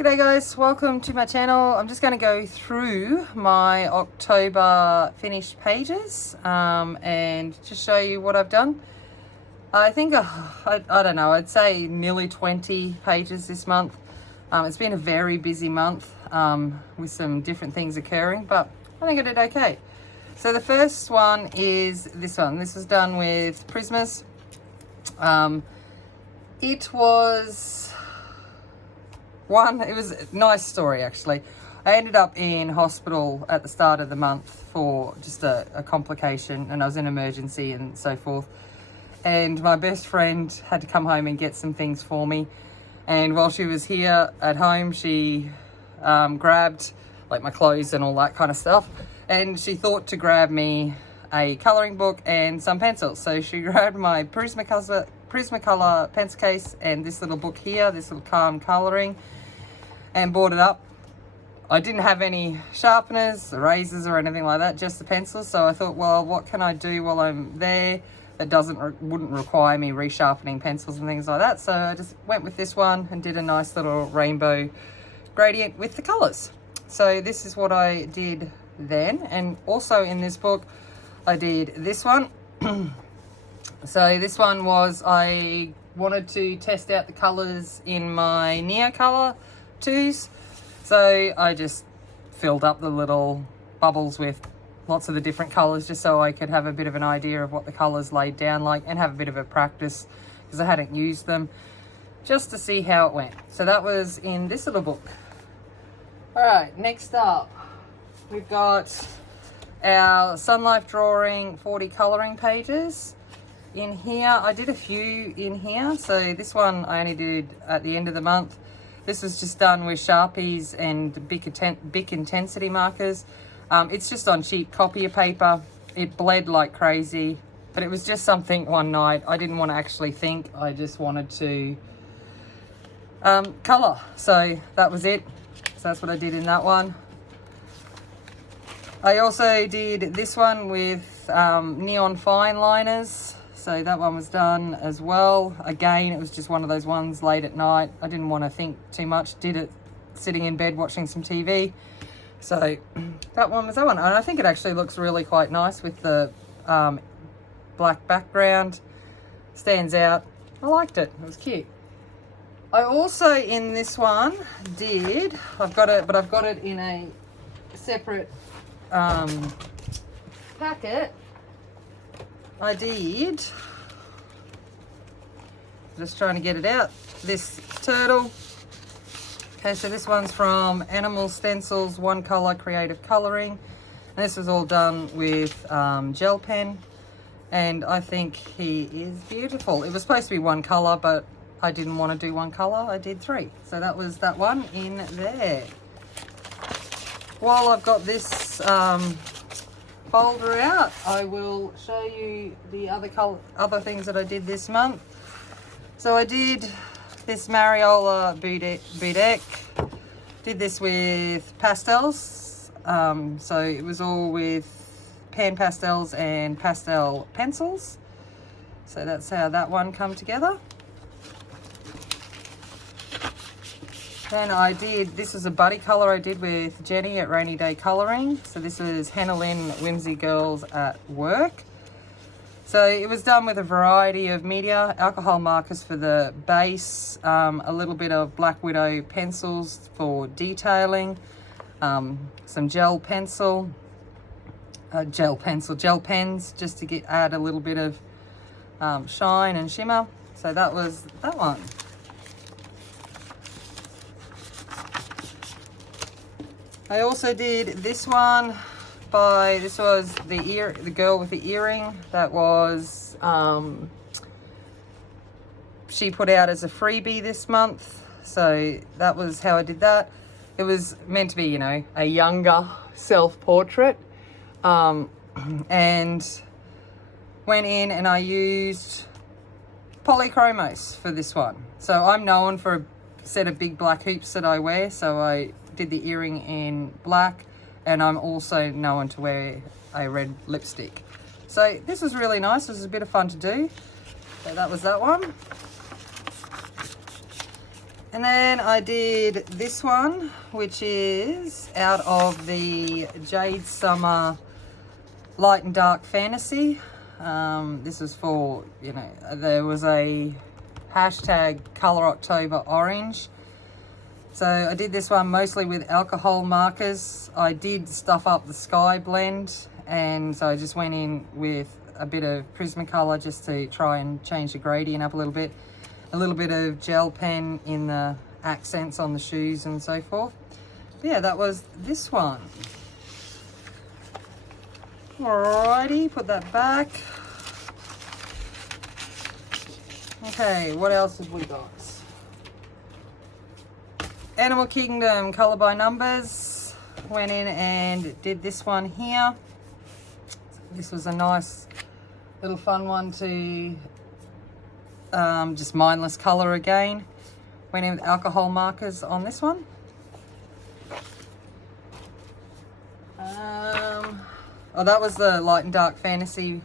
G'day guys, welcome to my channel. I'm just going to go through my October finished pages and just show you what I've done. I think, I don't know, I'd say nearly 20 pages this month. It's been a very busy month with some different things occurring, but I think I did okay. So the first one is this one. This was done with Prismas. It was a nice story actually. I ended up in hospital at the start of the month for just a complication, and I was in emergency and so forth. And my best friend had to come home and get some things for me. And while she was here at home, she grabbed like my clothes and all that kind of stuff. And she thought to grab me a colouring book and some pencils. So she grabbed my Prismacolor pencil case and this little book here, this little calm colouring, and brought it up. I didn't have any sharpeners, erasers or anything like that, just the pencils. So I thought, well, what can I do while I'm there that wouldn't require me resharpening pencils and things like that? So I just went with this one and did a nice little rainbow gradient with the colours. So this is what I did then. And also in this book I did this one. So this one was, I wanted to test out the colours in my Neocolor 2s. So I just filled up the little bubbles with lots of the different colours just so I could have a bit of an idea of what the colours laid down like and have a bit of a practice because I hadn't used them, just to see how it went. So that was in this little book. Alright, next up we've got our Sun Life Drawing 40 colouring pages. In here, I did a few in here. So this one I only did at the end of the month. This was just done with Sharpies and Bic Intensity markers. It's just on cheap copier paper. It bled like crazy, but it was just something one night. I didn't want to actually think. I just wanted to colour. So that was it. So that's what I did in that one. I also did this one with neon fine liners. So that one was done as well. Again, it was just one of those ones late at night. I didn't want to think too much. Did it sitting in bed watching some TV. So that one was that one. And I think it actually looks really quite nice with the black background. Stands out. I liked it. It was cute. I also in this one did, I've got it in a separate packet. I did, just trying to get it out, this turtle. Okay, so this one's from Animal Stencils One Color Creative Colouring, and this was all done with gel pen, and I think he is beautiful. It was supposed to be one colour, but I didn't want to do one colour, I did three. So that was that one in there. While I've got this folder out, I will show you the other things that I did this month. So I did this Mariola Budek. Did this with pastels. So it was all with pan pastels and pastel pencils. So that's how that one come together. Then I did, this was a buddy colour I did with Jenny at Rainy Day Colouring. So this was Hannah Lynn Whimsy Girls at Work. So it was done with a variety of media, alcohol markers for the base, a little bit of Black Widow pencils for detailing, some gel pens just to add a little bit of shine and shimmer. So that was that one. I also did this one this was the girl with the earring that was, she put out as a freebie this month. So that was how I did that. It was meant to be, you know, a younger self-portrait. And went in and I used polychromos for this one. So I'm known for a set of big black hoops that I wear. So I did the earring in black, and I'm also known to wear a red lipstick. So this was really nice. This was a bit of fun to do. So that was that one. And then I did this one, which is out of the Jade Summer Light and Dark Fantasy. This is for, you know, there was a hashtag Color October Orange. So I did this one mostly with alcohol markers. I did stuff up the sky blend, and so I just went in with a bit of Prismacolor just to try and change the gradient up a little bit. A little bit of gel pen in the accents on the shoes and so forth. But yeah, that was this one. Alrighty, put that back. Okay, what else have we got? Animal Kingdom Color by Numbers. Went in and did this one here. This was a nice little fun one to just mindless color again. Went in with alcohol markers on this one. Oh, that was the Light and Dark Fantasy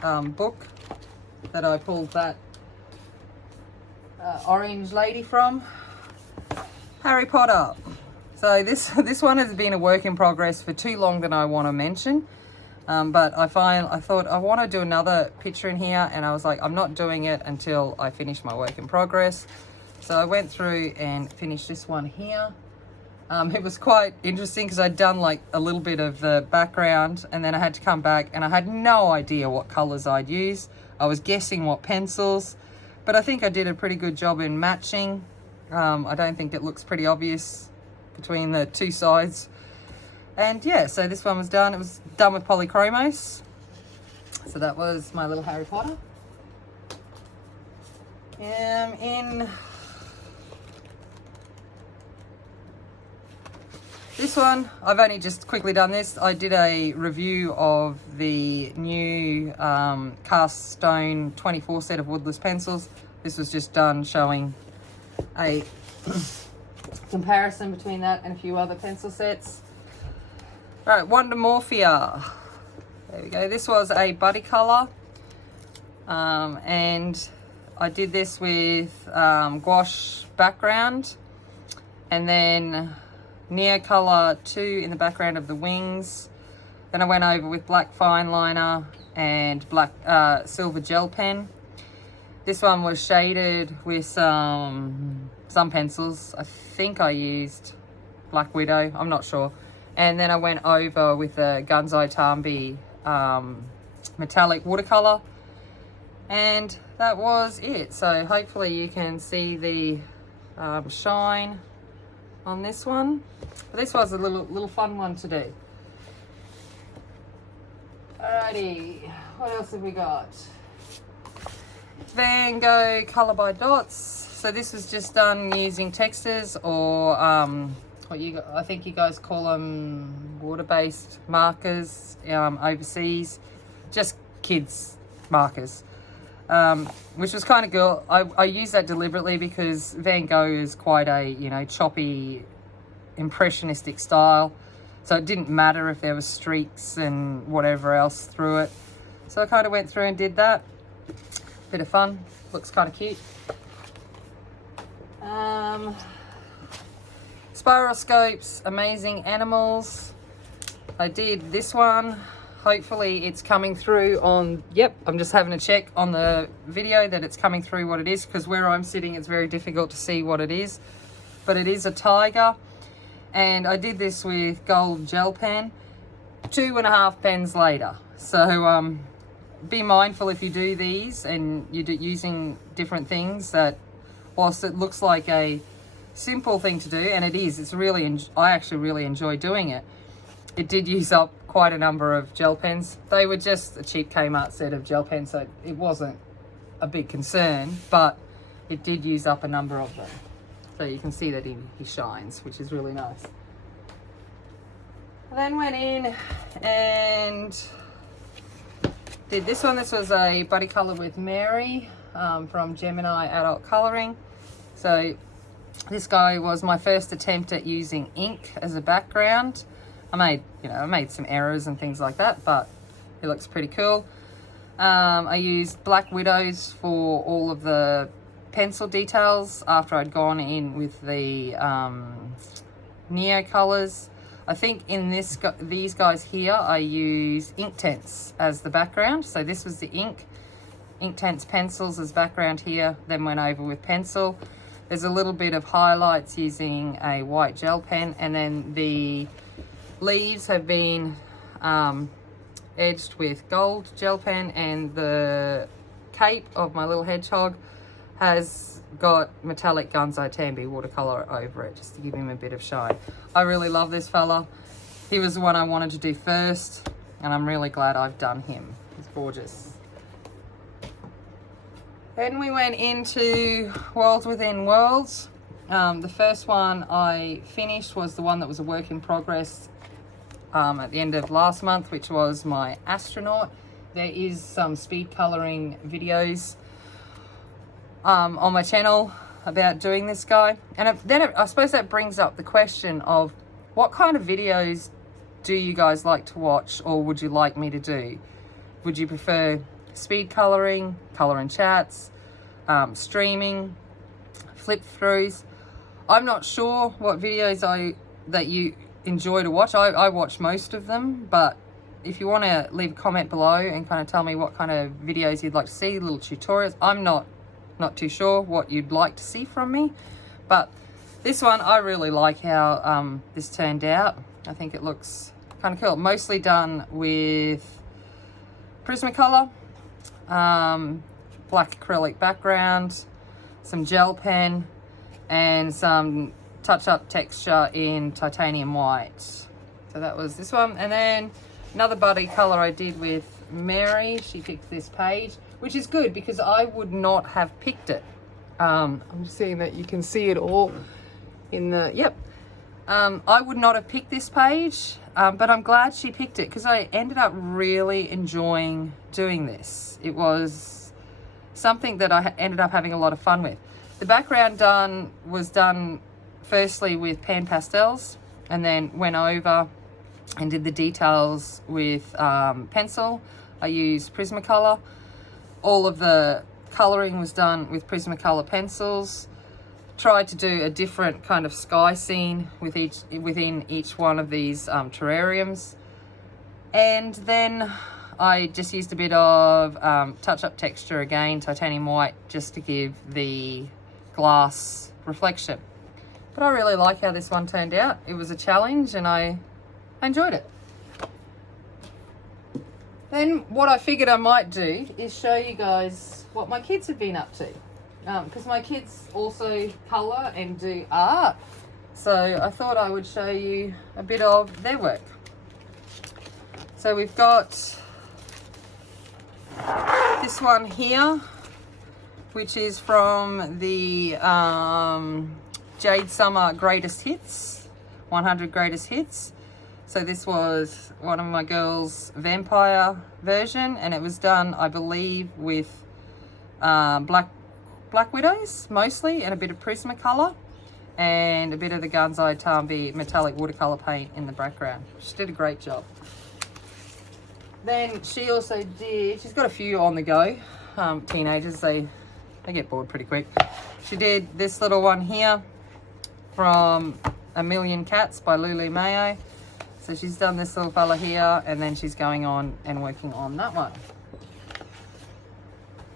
book that I pulled that orange lady from. Harry Potter. So this one has been a work in progress for too long than I want to mention. But I thought I want to do another picture in here, and I was like, I'm not doing it until I finish my work in progress. So I went through and finished this one here. It was quite interesting because I'd done like a little bit of the background, and then I had to come back and I had no idea what colors I'd use. I was guessing what pencils, but I think I did a pretty good job in matching. I don't think it looks pretty obvious between the two sides. And yeah, so this one was done. It was done with polychromos. So that was my little Harry Potter. In this one, I've only just quickly done this. I did a review of the new cast stone 24 set of Woodless Pencils. This was just done showing a comparison between that and a few other pencil sets. All right, Wonder Morphia. There we go. This was a buddy color, and I did this with gouache background, and then Neocolor 2 in the background of the wings. Then I went over with black fine liner and black silver gel pen. This one was shaded with some pencils. I think I used Black Widow, I'm not sure. And then I went over with a Gunzai Tambi metallic watercolor, and that was it. So hopefully you can see the shine on this one. But this was a little fun one to do. Alrighty, what else have we got? Van Gogh Color by Dots. So this was just done using textures, or I think you guys call them water-based markers overseas, just kids markers, which was kind of cool. I use that deliberately because Van Gogh is quite a, you know, choppy, impressionistic style, so it didn't matter if there was streaks and whatever else through it. So I kind of went through and did that. Bit of fun, looks kind of cute. Spiroscopes, Amazing Animals. I did this one. Hopefully it's coming through on, yep, I'm just having a check on the video that it's coming through what it is, because where I'm sitting it's very difficult to see what it is. But it is a tiger, and I did this with gold gel pen 2.5 pens later. So be mindful if you do these and you're using different things, that whilst it looks like a simple thing to do, and it is, it's really, I actually really enjoy doing it. It did use up quite a number of gel pens. They were just a cheap Kmart set of gel pens, so it wasn't a big concern, but it did use up a number of them. So you can see that he shines, which is really nice. I then went in and did this one. This was a buddy color with Mary from Gemini Adult Coloring. So this guy was my first attempt at using ink as a background. I made some errors and things like that, but it looks pretty cool. I used Black Widows for all of the pencil details after I'd gone in with the Neo colors. I think in these guys here, I use Inktense as the background. So this was the Inktense pencils as background here, then went over with pencil. There's a little bit of highlights using a white gel pen, and then the leaves have been edged with gold gel pen, and the cape of my little hedgehog has got metallic Gunzo Tambi watercolor over it, just to give him a bit of shine. I really love this fella. He was the one I wanted to do first, and I'm really glad I've done him. He's gorgeous. Then we went into Worlds Within Worlds. The first one I finished was the one that was a work in progress at the end of last month, which was my Astronaut. There is some speed coloring videos on my channel about doing this guy. And I suppose that brings up the question of what kind of videos do you guys like to watch, or would you like me to do? Would you prefer speed coloring, color and chats, streaming, flip throughs? I'm not sure what videos that you enjoy to watch. I watch most of them, but if you want to leave a comment below and kind of tell me what kind of videos you'd like to see, little tutorials. I'm not too sure what you'd like to see from me, but this one I really like how this turned out. I think it looks kind of cool. Mostly done with Prismacolor, black acrylic background, some gel pen, and some touch-up texture in titanium white. So that was this one. And then another buddy color I did with Mary. She picked this page, which is good because I would not have picked it. I'm just seeing that you can see it all in the, yep. I would not have picked this page, but I'm glad she picked it because I ended up really enjoying doing this. It was something that I ended up having a lot of fun with. The background was done firstly with pan pastels, and then went over and did the details with pencil. I used Prismacolor. All of the colouring was done with Prismacolor pencils. Tried to do a different kind of sky scene within each one of these terrariums. And then I just used a bit of touch-up texture again, titanium white, just to give the glass reflection. But I really like how this one turned out. It was a challenge and I enjoyed it. Then what I figured I might do is show you guys what my kids have been up to. Because my kids also colour and do art. So I thought I would show you a bit of their work. So we've got this one here, which is from the Jade Summer Greatest Hits, 100 Greatest Hits. So this was one of my girls' vampire version, and it was done, I believe, with Black Widows mostly, and a bit of Prismacolor, and a bit of the Gunzo Tambi metallic watercolor paint in the background. She did a great job. Then she also did, she's got a few on the go. Teenagers, they get bored pretty quick. She did this little one here from A Million Cats by Lulu Mayo. So she's done this little fella here, and then she's going on and working on that one.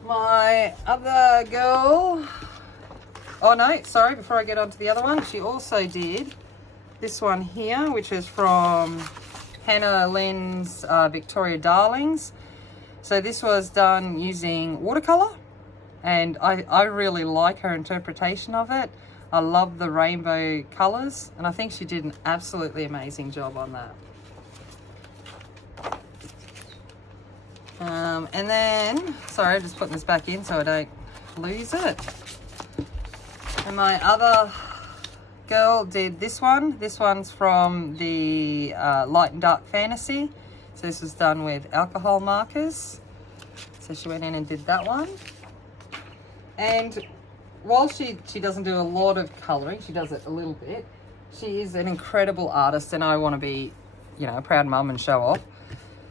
My other girl, oh no, sorry, before I get on to the other one, she also did this one here, which is from Hannah Lynn's Victoria Darlings. So this was done using watercolor, and I really like her interpretation of it. I love the rainbow colors, and I think she did an absolutely amazing job on that. And then, sorry, I'm just putting this back in so I don't lose it. And my other girl did this one. This one's from the Light and Dark Fantasy. So this was done with alcohol markers. So she went in and did that one. And while she doesn't do a lot of colouring, she does it a little bit, she is an incredible artist, and I want to be, you know, a proud mum and show off.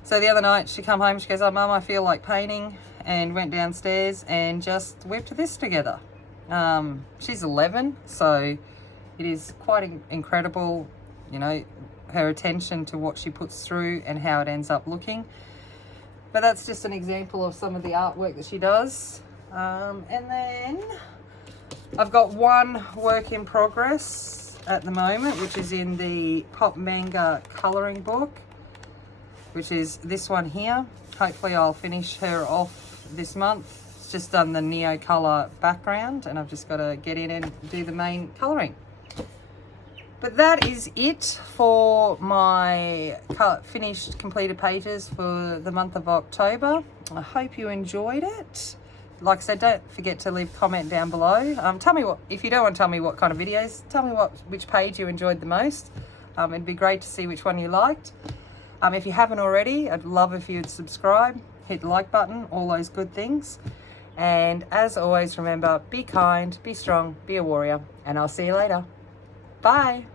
So the other night she come home, she goes, oh mum, I feel like painting, and went downstairs and just whipped this together. She's 11, so it is quite incredible, you know, her attention to what she puts through and how it ends up looking. But that's just an example of some of the artwork that she does. And then I've got one work in progress at the moment, which is in the Pop Manga colouring book, which is this one here. Hopefully I'll finish her off this month. It's just done the Neo colour background, and I've just got to get in and do the main colouring. But that is it for my finished completed pages for the month of October. I hope you enjoyed it. Like I said, don't forget to leave a comment down below. Tell me what, if you don't want to tell me what kind of videos, tell me which page you enjoyed the most. It'd be great to see which one you liked. If you haven't already, I'd love if you'd subscribe, hit the like button, all those good things. And as always, remember, be kind, be strong, be a warrior, and I'll see you later. Bye.